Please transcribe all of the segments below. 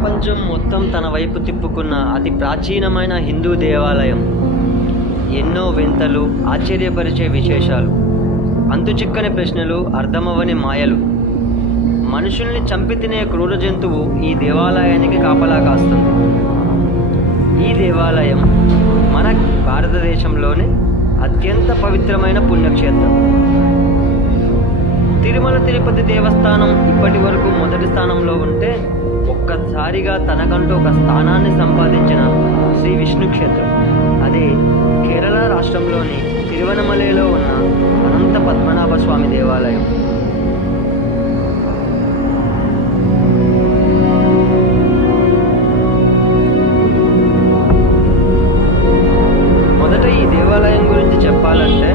ప్రపంచం మొత్తం తన వైపు తిప్పుకున్న అతి ప్రాచీనమైన హిందూ దేవాలయం. ఎన్నో వింతలు, ఆశ్చర్యపరిచే విశేషాలు, అంతుచిక్కని ప్రశ్నలు, అర్థమవని మాయలు. మనుషుల్ని చంపి తినే క్రూర జంతువు ఈ దేవాలయానికి కాపలా కాస్తుంది. ఈ దేవాలయం మన భారతదేశంలోనే అత్యంత పవిత్రమైన పుణ్యక్షేత్రం. తిరుమల తిరుపతి దేవస్థానం ఇప్పటి వరకు మొదటి స్థానంలో ఉంటే, ఒక్కసారిగా తనకంటూ ఒక స్థానాన్ని సంపాదించిన శ్రీ విష్ణు క్షేత్రం అదే కేరళ రాష్ట్రంలోని తిరువనమలలో ఉన్న అనంత పద్మనాభ స్వామి దేవాలయం. మొదట ఈ దేవాలయం గురించి చెప్పాలంటే,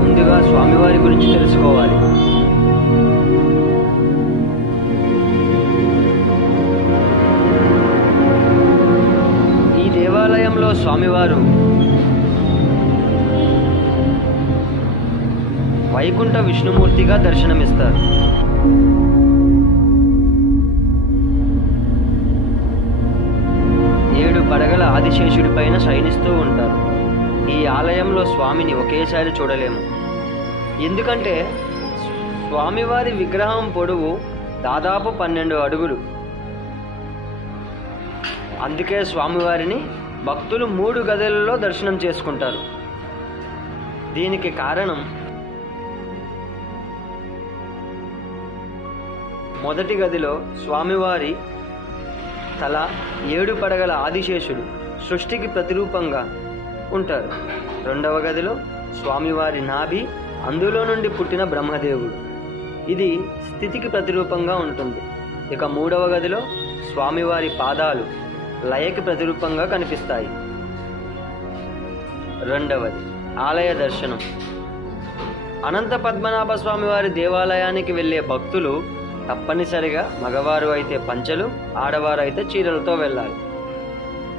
ముందుగా స్వామివారి గురించి తెలుసుకోవాలి. ఈ దేవాలయంలో స్వామివారు వైకుంఠ విష్ణుమూర్తిగా దర్శనమిస్తారు. ఏడు పడగల ఆదిశేషుడి పైన శయనిస్తూ ఉంటారు. ఈ ఆలయంలో స్వామిని ఒకేసారి చూడలేము. ఎందుకంటే స్వామివారి విగ్రహం పొడవు దాదాపు 12 అడుగులు. అందుకే స్వామివారిని భక్తులు 3 గదులలో దర్శనం చేసుకుంటారు. దీనికి కారణం, మొదటి గదిలో స్వామివారి తల 7 పడగల ఆదిశేషుడు సృష్టికి ప్రతిరూపంగా ఉంటారు. రెండవ గదిలో స్వామివారి నాభి, అందులో నుండి పుట్టిన బ్రహ్మదేవుడు, ఇది స్థితికి ప్రతిరూపంగా ఉంటుంది. ఇక మూడవ గదిలో స్వామివారి పాదాలు లయకి ప్రతిరూపంగా కనిపిస్తాయి. రెండవది ఆలయ దర్శనం. అనంత పద్మనాభ స్వామివారి దేవాలయానికి వెళ్ళే భక్తులు తప్పనిసరిగా మగవారు అయితే పంచెలు, ఆడవారు అయితే చీరలతో వెళ్ళాలి.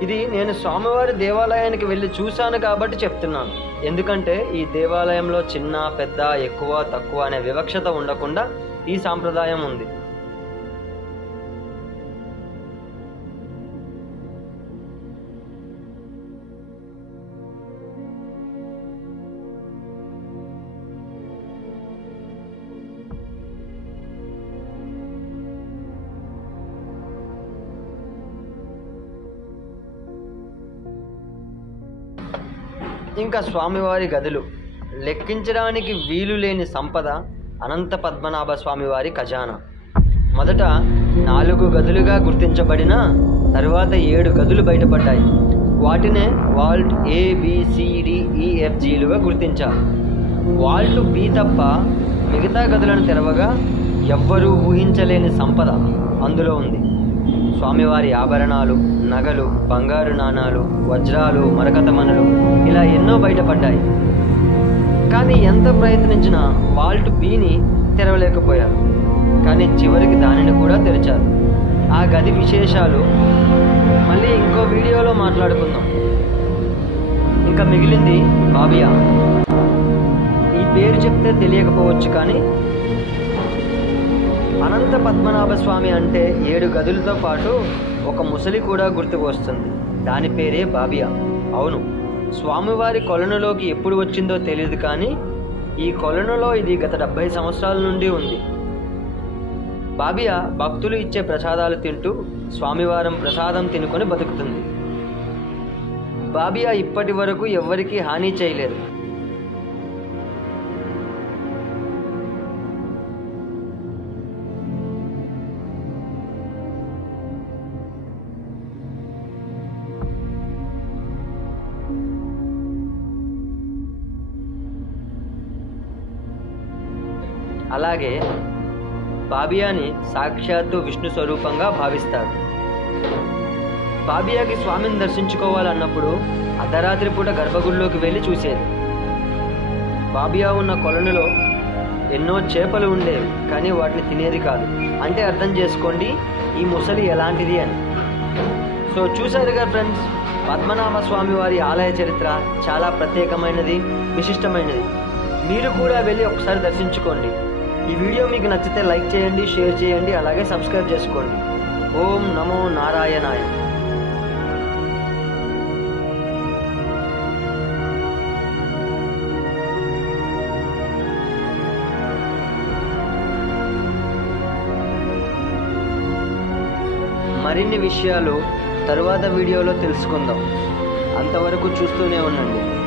ఇది నేను స్వామివారి దేవాలయానికి వెళ్ళి చూశాను కాబట్టి చెప్తున్నాను. ఎందుకంటే ఈ దేవాలయంలో చిన్న, పెద్ద, ఎక్కువ, తక్కువ అనే వివక్షత ఉండకుండా ఈ సాంప్రదాయం ఉంది. ఇంకా స్వామివారి గదులు లెక్కించడానికి వీలు లేని సంపద అనంత పద్మనాభ స్వామివారి ఖజానా. మొదట 4 గదులుగా గుర్తించబడిన తరువాత 7 గదులు బయటపడ్డాయి. వాటినే వాల్ట్ ABCDEFGలుగా గుర్తించారు. వాల్ట్ B తప్ప మిగతా గదులను తెరవగా ఎవ్వరూ ఊహించలేని సంపద అందులో ఉంది. స్వామివారి ఆభరణాలు, నగలు, బంగారు నాణాలు, వజ్రాలు, మరకతమణులు ఇలా ఎన్నో బయటపడ్డాయి. కానీ ఎంత ప్రయత్నించినా వాల్ట్ Bని తెరవలేకపోయారు. కానీ చివరికి దానిని కూడా తెరిచారు. ఆ గది విశేషాలు మళ్ళీ ఇంకో వీడియోలో మాట్లాడుకుందాం. ఇంకా మిగిలింది బాబియా. ఈ పేరు చెప్తే తెలియకపోవచ్చు, కానీ అనంత పద్మనాభ స్వామి అంటే 7 గదులతో పాటు ఒక ముసలి కూడా గుర్తుకు వస్తుంది. దాని పేరే బాబియా. అవును, స్వామివారి కొలనులోకి ఎప్పుడు వచ్చిందో తెలియదు, కానీ ఈ కొలనులో ఇది గత 70 సంవత్సరాల నుండి ఉంది. బాబియా భక్తులు ఇచ్చే ప్రసాదాలు తింటూ స్వామివారం ప్రసాదం తినుకొని బతుకుతుంది. బాబియా ఇప్పటి వరకు ఎవ్వరికీ హాని చేయలేదు. అలాగే బాబియాని సాక్షాత్తు విష్ణు స్వరూపంగా భావిస్తారు. బాబియాకి స్వామిని దర్శించుకోవాలన్నప్పుడు అర్ధరాత్రి పూట గర్భగుడిలోకి వెళ్ళి చూసేది. బాబియా ఉన్న కొలనులో ఎన్నో చేపలు ఉండేవి, కానీ వాటిని తినేది కాదు. అంటే అర్థం చేసుకోండి ఈ ముసలి ఎలాంటిది అని. సో చూసారుగా ఫ్రెండ్స్, పద్మనాభ స్వామి వారి ఆలయ చరిత్ర చాలా ప్రత్యేకమైనది, విశిష్టమైనది. మీరు కూడా వెళ్ళి ఒకసారి దర్శించుకోండి. ఈ వీడియో మీకు నచ్చితే లైక్ చేయండి, షేర్ చేయండి, అలాగే సబ్స్క్రైబ్ చేసుకోండి. ఓం నమో నారాయణాయ. మరిన్ని విషయాలు తరువాత వీడియోలో తెలుసుకుందాం. అంతవరకు చూస్తూనే ఉండండి.